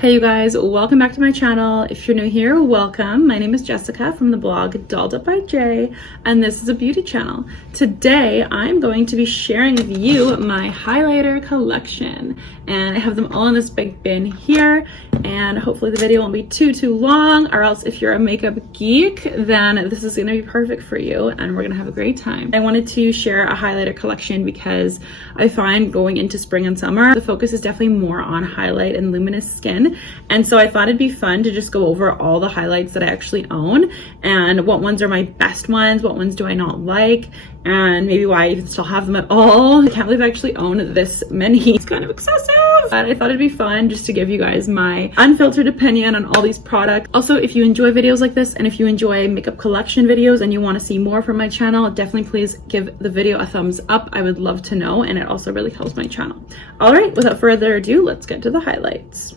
Hey you guys, welcome back to my channel. If you're new here, welcome. My name is Jessica from the blog Dolled Up by J, and this is a beauty channel. Today I'm going to be sharing with you my highlighter collection, and I have them all in this big bin here, and hopefully the video won't be too long, or else if you're a makeup geek, then this is gonna be perfect for you and we're gonna have a great time. I wanted to share a highlighter collection because I find going into spring and summer, the focus is definitely more on highlight and luminous skin. And so I thought it'd be fun to just go over all the highlights that I actually own and what ones are my best ones, what ones do I not like, and maybe why I even still have them at all. I can't believe I actually own this many. It's kind of excessive. But I thought it'd be fun just to give you guys my unfiltered opinion on all these products. Also, if you enjoy videos like this and if you enjoy makeup collection videos and you want to see more from my channel, definitely please give the video a thumbs up. I would love to know, and it also really helps my channel. All right, without further ado, let's get to the highlights.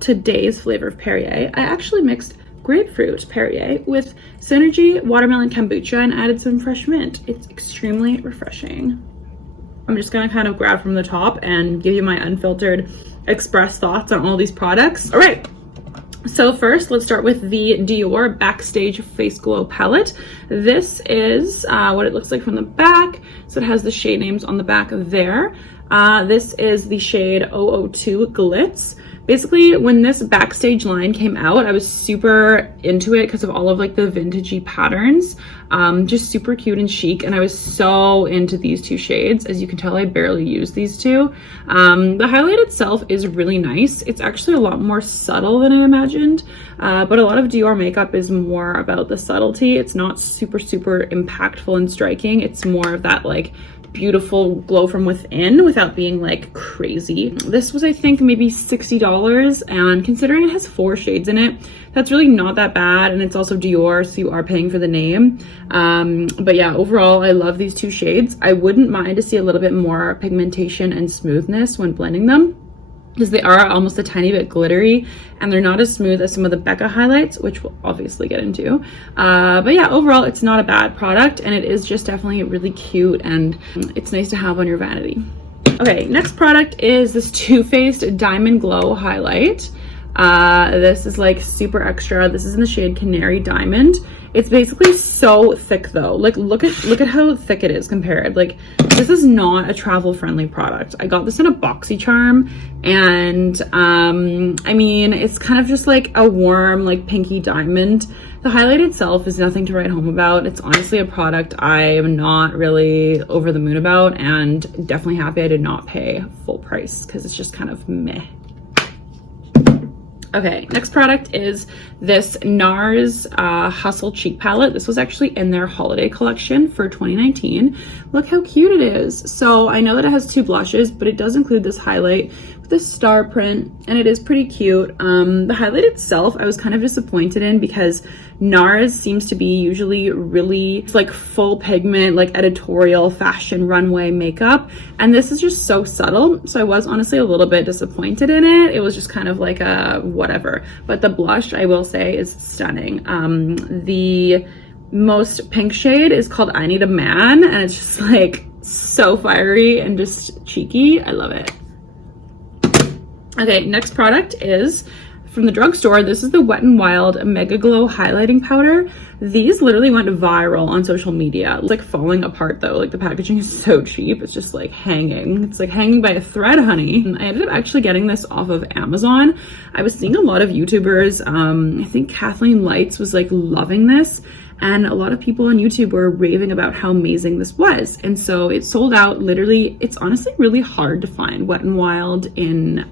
Today's flavor of Perrier, I actually mixed grapefruit Perrier with Synergy watermelon kombucha and added some fresh mint. It's extremely refreshing. I'm just gonna kind of grab from the top and give you my unfiltered express thoughts on all these products. All right, so first let's start with the Dior Backstage Face Glow palette. This is what it looks like from the back. So it has the shade names on the back there. This is the shade 002 Glitz. Basically, when this Backstage line came out, I was super into it because of all of like the vintagey patterns. Just super cute and chic, and I was so into these two shades. As you can tell, I barely use these two. The highlight itself is really nice. It's actually a lot more subtle than I imagined, but a lot of Dior makeup is more about the subtlety. It's not super impactful and striking. It's more of that like beautiful glow from within without being like crazy. This was, I think, maybe $60, and considering it has 4 shades in it, that's really not that bad, and it's also Dior, so you are paying for the name. But yeah, overall I love these two shades. I wouldn't mind to see a little bit more pigmentation and smoothness when blending them, because they are almost a tiny bit glittery and they're not as smooth as some of the Becca highlights, which we'll obviously get into. But yeah, overall it's not a bad product, and it is just definitely really cute and it's nice to have on your vanity. Okay, next product is this Too Faced Diamond Glow highlight. This is like super extra. This is in the shade Canary Diamond. It's basically so thick though. Like look at how thick it is compared. Like this is not a travel friendly product. I got this in a BoxyCharm, and I mean, it's kind of just like a warm like pinky diamond. The highlight itself is nothing to write home about. It's honestly a product I am not really over the moon about, and definitely happy I did not pay full price because it's just kind of meh. Okay, next product is this Nars Hustle Cheek Palette. This was actually in their holiday collection for 2019. Look how cute it is. So I know that it has 2 blushes, but it does include this highlight with this star print, and it is pretty cute. The highlight itself, I was kind of disappointed in because Nars seems to be usually really like full pigment, like editorial fashion runway makeup, and this is just so subtle. So I was honestly a little bit disappointed in it. It was just kind of like a whatever, but the blush I will say is stunning. The most pink shade is called I Need a Man, and it's just like so fiery and just cheeky. I love it. Okay, next product is from the drugstore. This is the Wet n Wild Mega Glow Highlighting Powder. These literally went viral on social media. It's like falling apart though. Like the packaging is so cheap. It's just like hanging. It's like hanging by a thread, honey. I ended up actually getting this off of Amazon. I was seeing a lot of YouTubers. I think Kathleen Lights was like loving this, and a lot of people on YouTube were raving about how amazing this was. And so it sold out literally. It's honestly really hard to find Wet n Wild in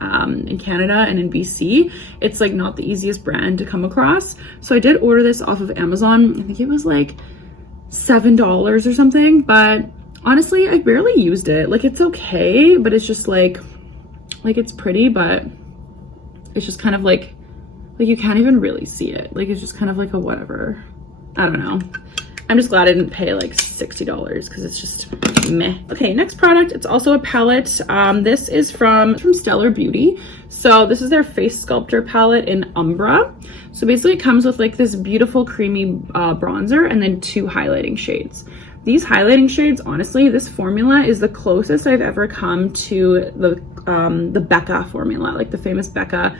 Canada and in BC. It's like not the easiest brand to come across. So I did order this off of Amazon. I think it was like $7 or something, but honestly, I barely used it. Like it's okay, but it's just like it's pretty, but it's just kind of like you can't even really see it. Like it's just kind of like a whatever. I don't know. I'm just glad I didn't pay like $60 because it's just meh. Okay, next product. It's also a palette. This is from Stellar Beauty. So this is their Face Sculptor palette in Umbra. So basically it comes with like this beautiful creamy bronzer and then 2 highlighting shades. These highlighting shades, honestly, this formula is the closest I've ever come to the Becca formula, like the famous Becca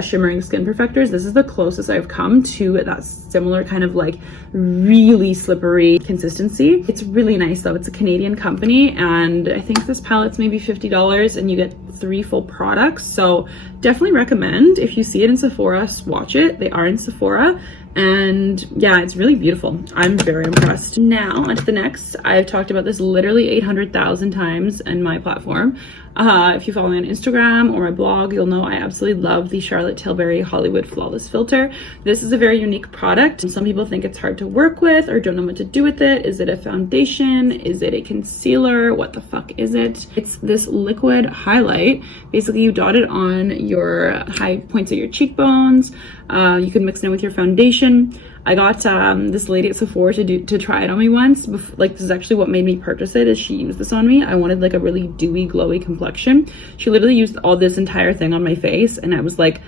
shimmering skin perfectors. This is the closest I've come to that similar kind of like really slippery consistency. It's really nice though. It's a Canadian company, and I think this palette's maybe $50 and you get 3 full products. So definitely recommend. If you see it in Sephora, swatch it. They are in Sephora. And yeah, it's really beautiful. I'm very impressed. Now onto the next. I've talked about this literally 800,000 times in my platform. If you follow me on Instagram or my blog, you'll know I absolutely love the Charlotte Tilbury Hollywood Flawless Filter. This is a very unique product, and some people think it's hard to work with or don't know what to do with it. Is it a foundation? Is it a concealer? What the fuck is it? It's this liquid highlight. Basically, you dot it on your high points of your cheekbones. You can mix it in with your foundation. I got this lady at Sephora to try it on me once. Like, this is actually what made me purchase it, is she used this on me. I wanted like a really dewy, glowy complexion. She literally used all this entire thing on my face, and I was like,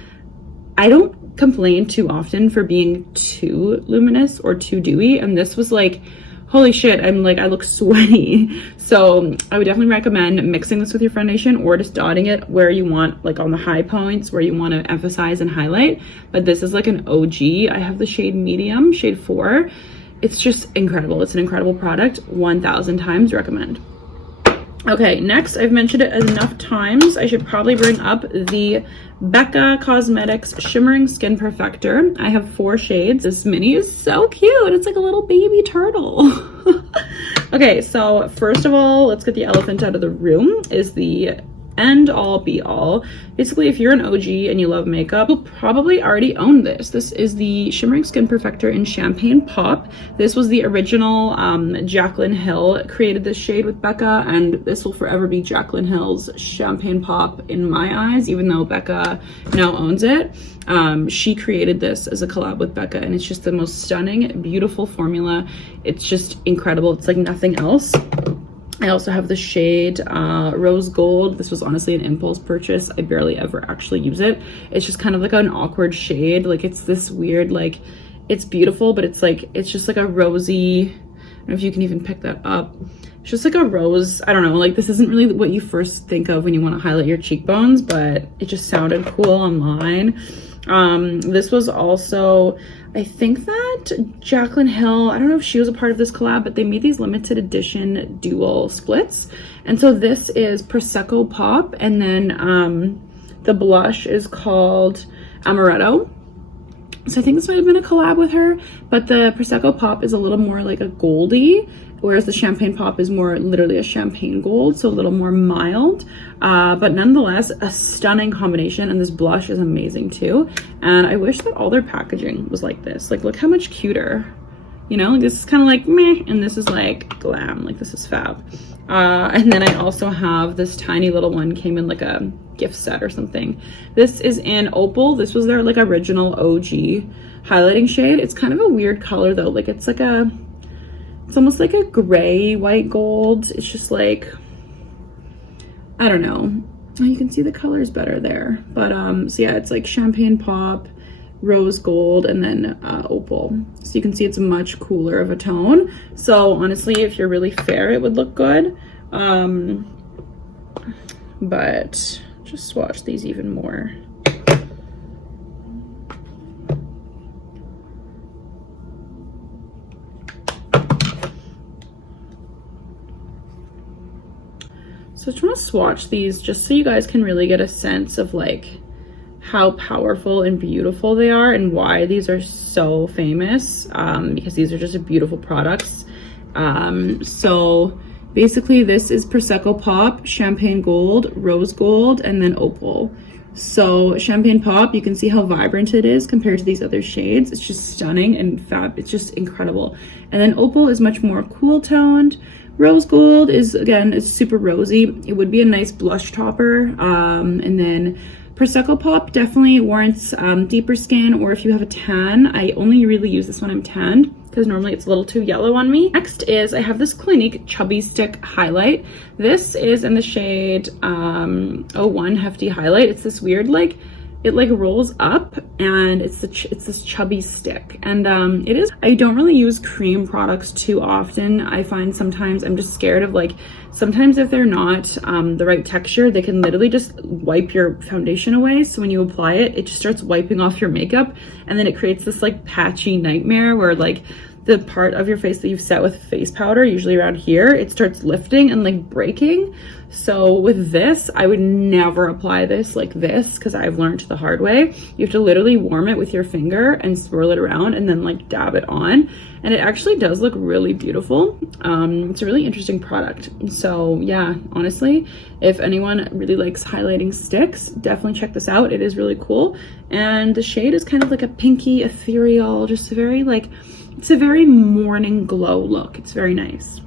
I don't complain too often for being too luminous or too dewy, and this was like, holy shit, I'm like, I look sweaty. So I would definitely recommend mixing this with your foundation or just dotting it where you want, like on the high points where you want to emphasize and highlight. But this is like an OG. I have the shade medium, shade 4. It's just incredible. It's an incredible product. 1,000 times recommend. Okay, next, I've mentioned it enough times. I should probably bring up the Becca Cosmetics Shimmering Skin Perfector. I have 4 shades. This mini is so cute. It's like a little baby turtle. Okay, so first of all, let's get the elephant out of the room, is the end all be all. Basically, if you're an OG and you love makeup, you'll probably already own this. This is the Shimmering Skin Perfector in Champagne Pop. This was the original Jaclyn Hill created this shade with Becca, and this will forever be Jaclyn Hill's Champagne Pop in my eyes, even though Becca now owns it. She created this as a collab with Becca, and it's just the most stunning, beautiful formula. It's just incredible. It's like nothing else. I also have the shade Rose Gold. This was honestly an impulse purchase. I barely ever actually use it. It's just kind of like an awkward shade. Like, it's this weird, like, it's beautiful, but it's like, it's just like a rosy, I don't know if you can even pick that up. It's just like a rose. I don't know, like, this isn't really what you first think of when you want to highlight your cheekbones, but it just sounded cool online. This was also, I think that Jaclyn Hill, I don't know if she was a part of this collab, but they made these limited edition dual splits. And so this is Prosecco Pop, and then the blush is called Amaretto. So I think this might have been a collab with her, but the Prosecco Pop is a little more like a goldy, whereas the Champagne Pop is more literally a champagne gold, so a little more mild, but nonetheless a stunning combination. And this blush is amazing too, and I wish that all their packaging was like this. Like, look how much cuter, you know, like this is kind of like meh, and this is like glam, like this is fab. And then I also have this tiny little one, came in like a gift set or something. This is in Opal. This was their like original OG highlighting shade. It's kind of a weird color though, like it's like a, it's almost like a gray white gold. It's just like, I don't know. Oh, you can see the colors better there. But so yeah, it's like Champagne Pop, Rose Gold, and then Opal. So you can see it's much cooler of a tone. So honestly, if you're really fair, it would look good. But just swatch these even more. So I just want to swatch these just so you guys can really get a sense of like how powerful and beautiful they are, and why these are so famous, because these are just beautiful products. So basically this is Prosecco Pop, Champagne Gold, Rose Gold, and then Opal. So Champagne Pop, you can see how vibrant it is compared to these other shades. It's just stunning and fab. It's just incredible. And then Opal is much more cool toned. Rose Gold is, again, it's super rosy. It would be a nice blush topper. And then Prosecco Pop definitely warrants deeper skin, or if you have a tan. I only really use this when I'm tanned, because normally it's a little too yellow on me. Next is I have this Clinique Chubby Stick Highlight. This is in the shade 01 Hefty Highlight. It's this weird like it like rolls up, and it's this chubby stick, and it is, I don't really use cream products too often. I find sometimes I'm just scared of like, sometimes if they're not the right texture, they can literally just wipe your foundation away. So when you apply it, it just starts wiping off your makeup, and then it creates this like patchy nightmare where like the part of your face that you've set with face powder, usually around here, it starts lifting and like breaking. So with this, I would never apply this like this, because I've learned the hard way. You have to literally warm it with your finger and swirl it around and then like dab it on. And it actually does look really beautiful. It's a really interesting product. So yeah, honestly, if anyone really likes highlighting sticks, definitely check this out. It is really cool. And the shade is kind of like a pinky ethereal, just a very like, it's a very morning glow look. It's very nice.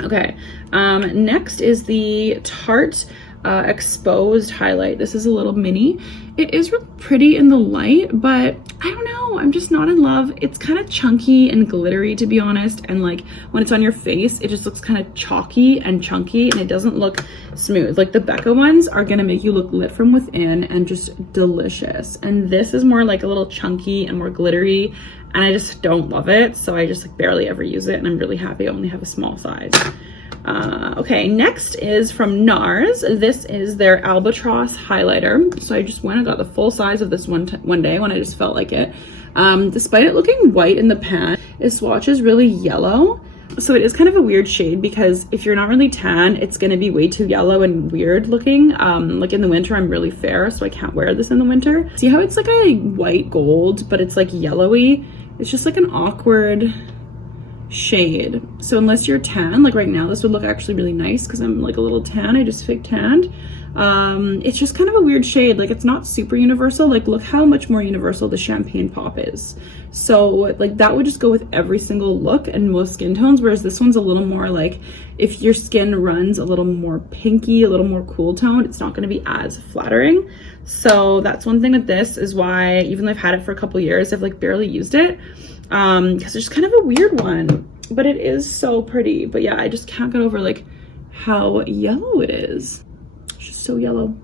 Okay, next is the Tarte Exposed Highlight. This is a little mini. It is really pretty in the light, but I don't know, I'm just not in love. It's kind of chunky and glittery, to be honest, and like when it's on your face, it just looks kind of chalky and chunky, and it doesn't look smooth. Like the Becca ones are gonna make you look lit from within and just delicious, and this is more like a little chunky and more glittery, and I just don't love it. So I just like barely ever use it, and I'm really happy I only have a small size. Okay, next is from Nars. This is their Albatross highlighter. So I just went and got the full size of this one day when I just felt like it. Despite it looking white in the pan, it swatches really yellow. So it is kind of a weird shade, because if you're not really tan, it's going to be way too yellow and weird looking. Like in the winter, I'm really fair, so I can't wear this in the winter. See how it's like a white gold, but it's like yellowy? It's just like an awkward shade. So unless you're tan, like right now, this would look actually really nice because I'm like a little tan. I just fake tanned. It's just kind of a weird shade. Like it's not super universal. Like look how much more universal the Champagne Pop is. So like that would just go with every single look and most skin tones, whereas this one's a little more like, if your skin runs a little more pinky, a little more cool tone, it's not going to be as flattering. So that's one thing with this, is why even though I've had it for a couple years, I've like barely used it, because it's just kind of a weird one, but it is so pretty. But yeah, I just can't get over like how yellow it is. It's just so yellow.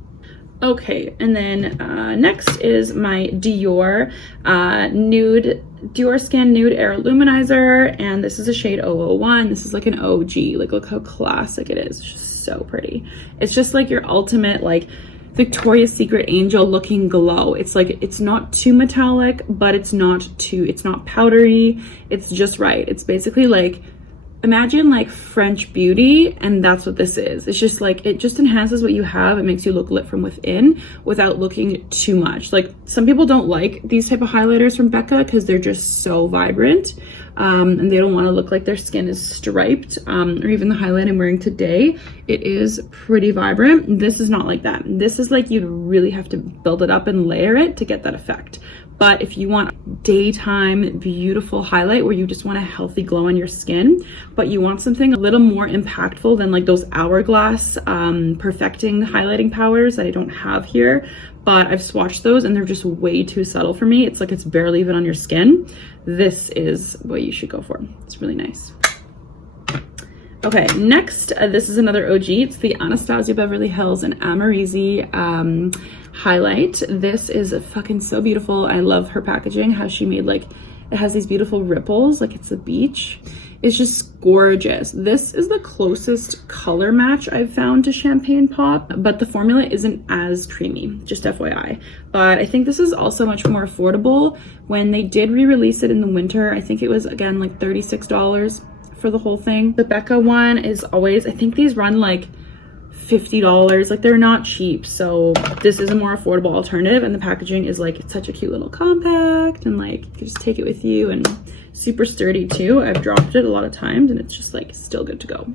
Okay, and then next is my Dior Dior Skin Nude Air Luminizer, and this is a shade 001. This is like an OG. Like look how classic it is. It's just so pretty. It's just like your ultimate like Victoria's Secret angel looking glow. It's like, it's not too metallic, but it's not powdery. It's just right. It's basically like, imagine like French Beauty, and that's what this is. It's just like, it just enhances what you have. It makes you look lit from within without looking too much. Like some people don't like these type of highlighters from Becca because they're just so vibrant, and they don't want to look like their skin is striped, or even the highlight I'm wearing today, it is pretty vibrant. This is not like that. This is like, you really have to build it up and layer it to get that effect. But if you want daytime beautiful highlight where you just want a healthy glow on your skin, but you want something a little more impactful than like those Hourglass perfecting highlighting powders that I don't have here, but I've swatched those and they're just way too subtle for me. It's like it's barely even on your skin. This is what you should go for. It's really nice. Okay, next, this is another OG. It's the Anastasia Beverly Hills and Amazing highlight. This is fucking so beautiful. I love her packaging, how she made like, it has these beautiful ripples, like it's a beach. It's just gorgeous. This is the closest color match I've found to Champagne Pop, but the formula isn't as creamy, just FYI. But I think this is also much more affordable. When they did re-release it in the winter, I think it was again like $36 for the whole thing. The Becca one is always, I think these run like $50. Like they're not cheap, so this is a more affordable alternative, and the packaging is like, it's such a cute little compact, and like you can just take it with you, and super sturdy too. I've dropped it a lot of times and it's just like still good to go.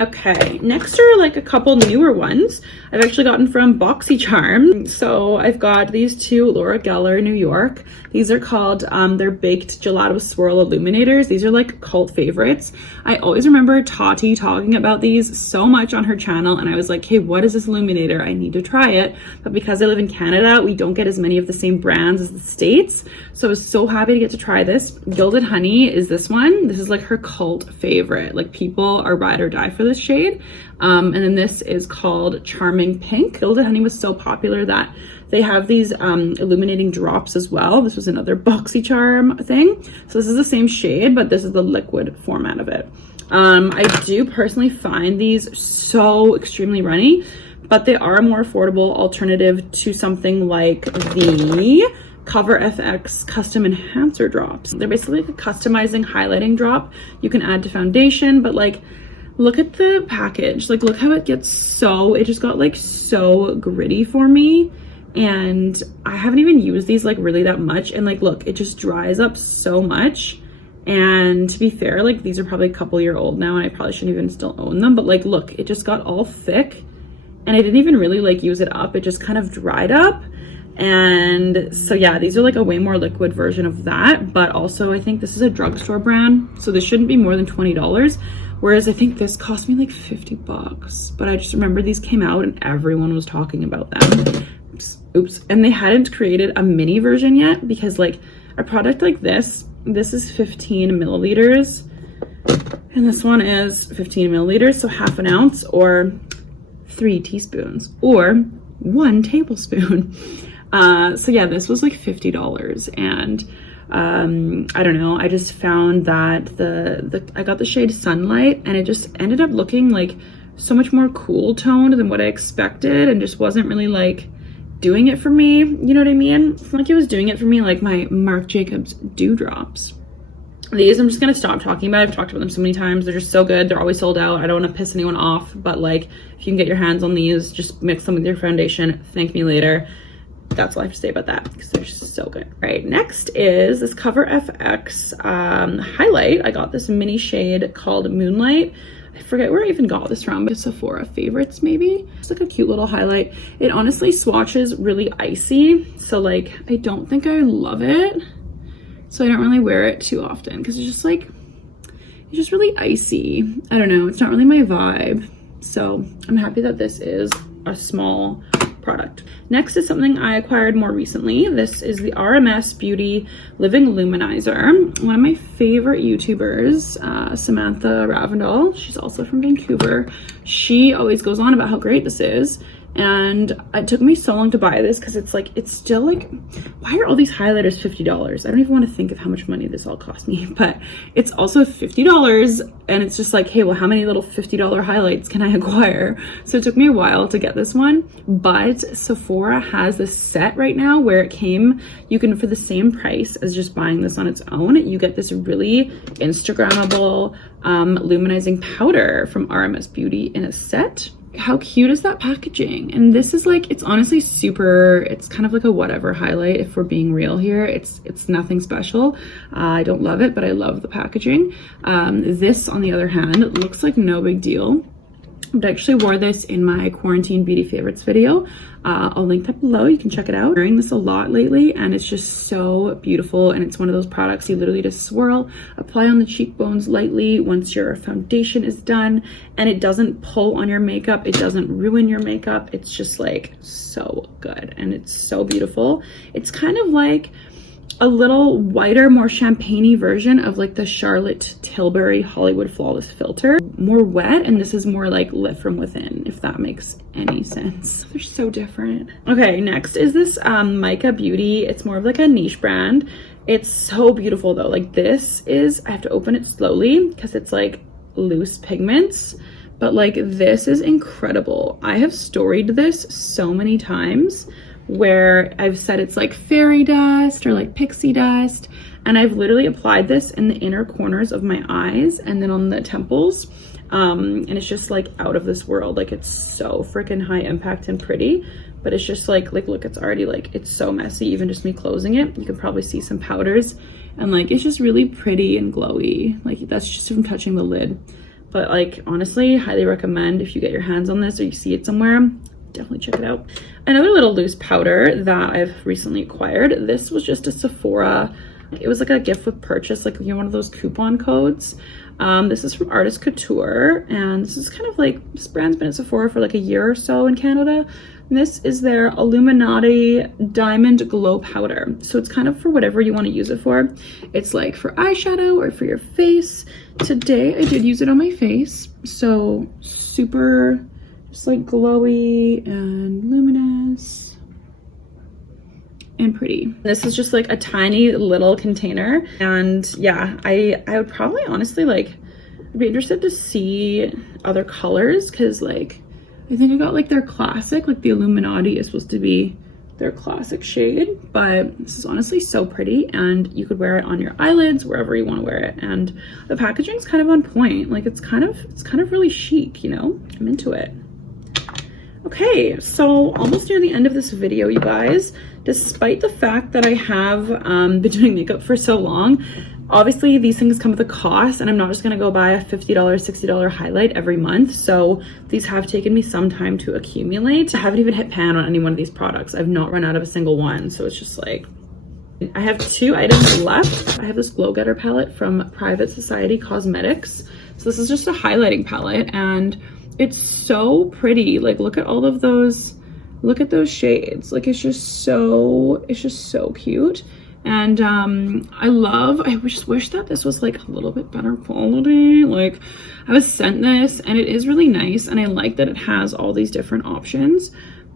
Okay, next are like a couple newer ones I've actually gotten from BoxyCharm. So I've got these two Laura Geller New York. These are called they're baked gelato swirl illuminators. These are like cult favorites. I always remember Tarte talking about these so much on her channel, and I was like, hey, what is this illuminator? I need to try it. But because I live in Canada, we don't get as many of the same brands as the States, so I was so happy to get to try this. Gilded Honey is this one. This is like her cult favorite. Like people are ride or die for this shade. And then this is called Charming Pink. Gilded Honey was so popular that they have these illuminating drops as well. This was another BoxyCharm thing. So this is the same shade, but this is the liquid format of it. I do personally find these so extremely runny, but they are a more affordable alternative to something like the Cover FX Custom Enhancer Drops. They're basically like a customizing highlighting drop you can add to foundation, but like, look at the package. Like, look how it gets so, it just got like so gritty for me. And I haven't even used these like really that much. And like, look, it just dries up so much. And to be fair, like these are probably a couple year old now and I probably shouldn't even still own them. But like, look, it just got all thick and I didn't even really like use it up. It just kind of dried up. And so yeah, these are like a way more liquid version of that. But also I think this is a drugstore brand, so this shouldn't be more than $20. Whereas I think this cost me like 50 bucks. But I just remember these came out and everyone was talking about them. Oops. And they hadn't created a mini version yet, because like a product like this is 15 milliliters. And this one is 15 milliliters, so half an ounce or 3 teaspoons or 1 tablespoon. So yeah, this was like $50. And I don't know, I just found that I got the shade Sunlight and it just ended up looking like so much more cool toned than what I expected, and just wasn't really like doing it for me, you know what I mean? It's like it was doing it for me like my Marc Jacobs Dewdrops. These I'm just gonna stop talking about. I've talked about them so many times. They're just so good. They're always sold out. I don't want to piss anyone off, but like if you can get your hands on these, just mix them with your foundation, thank me later. That's all I have to say about that, because they're just so good. Right, next is this Cover FX highlight. I got this mini shade called Moonlight. I forget where I even got this from. Sephora favorites maybe. It's like a cute little highlight. It honestly swatches really icy, so like I don't think I love it, so I don't really wear it too often because it's just like, it's just really icy. I don't know, it's not really my vibe. So I'm happy that this is a small product. Next is something I acquired more recently. This is the Rms Beauty Living Luminizer. One of my favorite YouTubers, Samantha Ravendall, she's also from Vancouver. She always goes on about how great this is. And it took me so long to buy this because it's like, it's still like, why are all these highlighters $50? I don't even want to think of how much money this all cost me, but it's also $50. And it's just like, hey, well, how many little $50 highlights can I acquire? So it took me a while to get this one, but Sephora has this set right now where it came, you can, for the same price as just buying this on its own, you get this really Instagrammable luminizing powder from Rms Beauty in a set. How cute is that packaging? And this is like, it's honestly super, it's kind of like a whatever highlight if we're being real here. It's nothing special. I don't love it, but I love the packaging. This on the other hand looks like no big deal, but I actually wore this in my quarantine beauty favorites video. I'll link that below, you can check it out. I'm wearing this a lot lately and it's just so beautiful, and it's one of those products you literally just swirl, apply on the cheekbones lightly once your foundation is done, and it doesn't pull on your makeup, it doesn't ruin your makeup. It's just like so good and it's so beautiful. It's kind of like a little whiter, more champagne-y version of like the Charlotte Tilbury Hollywood Flawless Filter. More wet, and this is more like lit from within, if that makes any sense. They're so different. Okay, next is this Mica Beauty. It's more of like a niche brand. It's so beautiful though. Like this is, I have to open it slowly because it's like loose pigments, but like this is incredible. I have storied this so many times where I've said it's like fairy dust or like pixie dust, and I've literally applied this in the inner corners of my eyes and then on the temples, and it's just like out of this world. Like it's so freaking high impact and pretty, but it's just like look, it's already like, it's so messy even just me closing it. You can probably see some powders, and like it's just really pretty and glowy. Like that's just from touching the lid. But like honestly, highly recommend if you get your hands on this or you see it somewhere, definitely check it out. Another little loose powder that I've recently acquired. This was just a Sephora. It was like a gift with purchase, like, you know, one of those coupon codes. This is from Artist Couture, and this is kind of like, this brand's been at Sephora for like a year or so in Canada. And this is their Illuminati Diamond Glow Powder. So it's kind of for whatever you want to use it for. It's like for eyeshadow or for your face. Today I did use it on my face. So super, just like glowy and luminous. and pretty. This is just like a tiny little container, and yeah, I would probably honestly like be interested to see other colors, because like I think I got like their classic, like the Illuminati is supposed to be their classic shade, but this is honestly so pretty, and you could wear it on your eyelids wherever you want to wear it, and the packaging's kind of on point. Like it's kind of really chic, you know. I'm into it. Okay, so almost near the end of this video, you guys. Despite the fact that I have been doing makeup for so long, obviously these things come with a cost, and I'm not just gonna go buy a $50, $60 highlight every month. So these have taken me some time to accumulate. I haven't even hit pan on any one of these products. I've not run out of a single one. So it's just like, I have 2 items left. I have this Glow Getter palette from Private Society Cosmetics. So this is just a highlighting palette, and it's so pretty. Like look at all of those, look at those shades. Like it's just so cute. And I just wish that this was like a little bit better quality. Like I was sent this, and it is really nice, and I like that it has all these different options,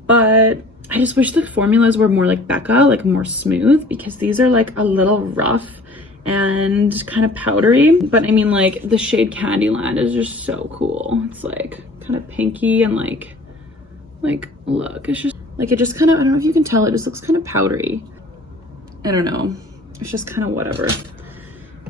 but I just wish the formulas were more like Becca, like more smooth, because these are like a little rough and kind of powdery. But I mean, like the shade Candyland is just so cool. It's like kind of pinky, and like look, it's just like, it just kind of, I don't know if you can tell, it just looks kind of powdery. I don't know, it's just kind of whatever.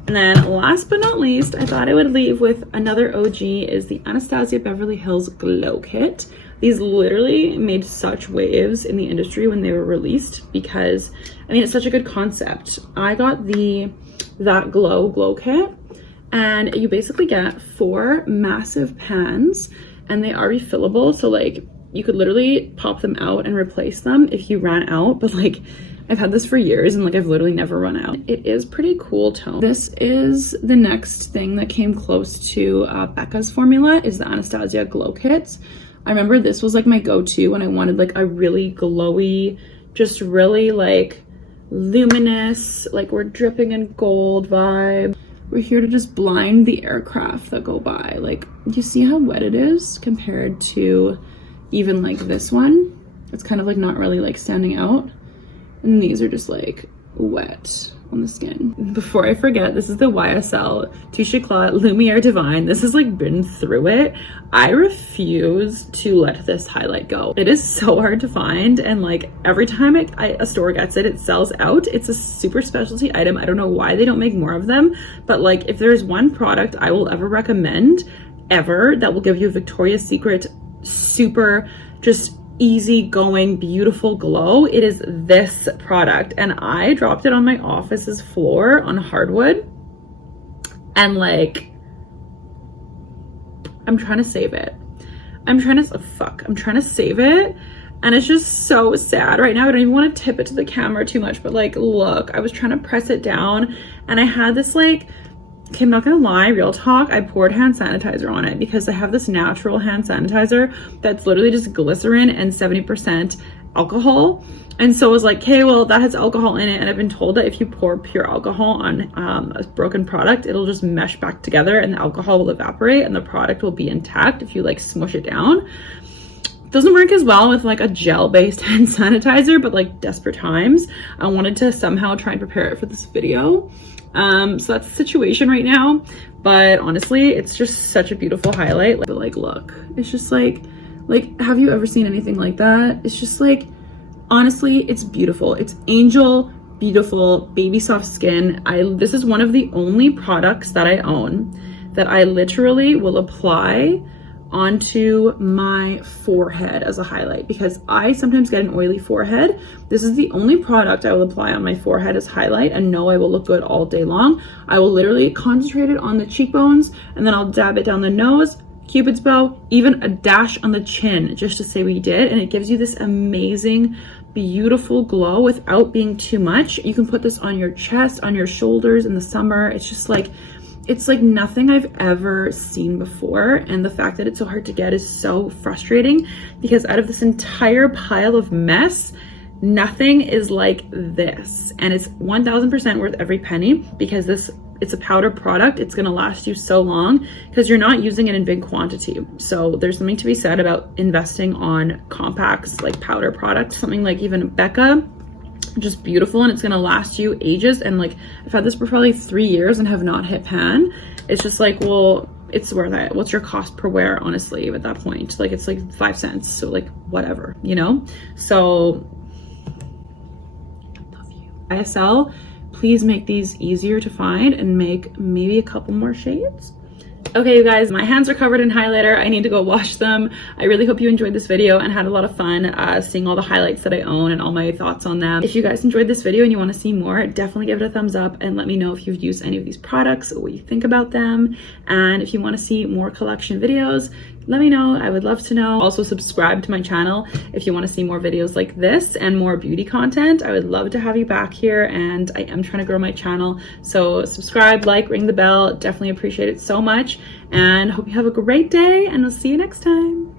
And then last but not least, I thought I would leave with another OG, is the Anastasia Beverly Hills Glow Kit. These literally made such waves in the industry when they were released, because I mean, it's such a good concept. I got that glow kit, and you basically get 4 massive pans, and they are refillable. So like you could literally pop them out and replace them if you ran out. But like I've had this for years, and like I've literally never run out. It is pretty cool tone. This is the next thing that came close to Becca's formula, is the Anastasia Glow Kits. I remember this was like my go-to when I wanted like a really glowy, just really like luminous, like we're dripping in gold vibe. We're here to just blind the aircraft that go by. Like, you see how wet it is compared to even like this one? It's kind of like not really like standing out. And these are just like wet on the skin. Before I forget, this is the YSL Touche Eclat Lumiere Divine. This has like been through it. I refuse to let this highlight go. It is so hard to find, and like every time a store gets it, it sells out. It's a super specialty item. I don't know why they don't make more of them, but like if there's one product I will ever recommend ever that will give you a Victoria's Secret super just easy going beautiful glow, it is this product. And I dropped it on my office's floor on hardwood, and like I'm trying to save it. I'm trying to save it, and it's just so sad right now. I don't even want to tip it to the camera too much, but like look, I was trying to press it down, and I had this like, okay, I'm not gonna lie, real talk, I poured hand sanitizer on it because I have this natural hand sanitizer that's literally just glycerin and 70% alcohol. And so I was like, okay, well, that has alcohol in it, and I've been told that if you pour pure alcohol on a broken product, it'll just mesh back together and the alcohol will evaporate and the product will be intact if you like smush it down. It doesn't work as well with like a gel-based hand sanitizer, but like desperate times, I wanted to somehow try and prepare it for this video. So that's the situation right now, but honestly, it's just such a beautiful highlight. But like, look, it's just like, have you ever seen anything like that? It's just like, honestly, it's beautiful. It's angel beautiful, baby soft skin. This is one of the only products that I own that I literally will apply onto my forehead as a highlight, because I sometimes get an oily forehead. This is the only product I will apply on my forehead as highlight and know I will look good all day long. I will literally concentrate it on the cheekbones, and then I'll dab it down the nose, Cupid's bow, even a dash on the chin, just to say we did. And it gives you this amazing, beautiful glow without being too much. You can put this on your chest, on your shoulders in the summer. It's just like, it's like nothing I've ever seen before. And the fact that it's so hard to get is so frustrating, because out of this entire pile of mess, nothing is like this. And it's 1000% worth every penny, because it's a powder product. It's gonna last you so long because you're not using it in big quantity. So there's something to be said about investing on compacts, like powder products. Something like even Becca just beautiful, and it's gonna last you ages. And like, I've had this for probably 3 years and have not hit pan. It's just like, well, it's worth it. What's your cost per wear, honestly, at that point? Like, it's like 5 cents, so like whatever, you know. So I love you. ISL, please make these easier to find and make maybe a couple more shades. Okay, you guys, my hands are covered in highlighter. I need to go wash them. I really hope you enjoyed this video and had a lot of fun seeing all the highlights that I own and all my thoughts on them. If you guys enjoyed this video and you want to see more, definitely give it a thumbs up and let me know if you've used any of these products, what you think about them. And if you want to see more collection videos, let me know. I would love to know. Also, subscribe to my channel if you want to see more videos like this and more beauty content. I would love to have you back here, and I am trying to grow my channel. So subscribe, like, ring the bell. Definitely appreciate it so much, and hope you have a great day, and I'll see you next time.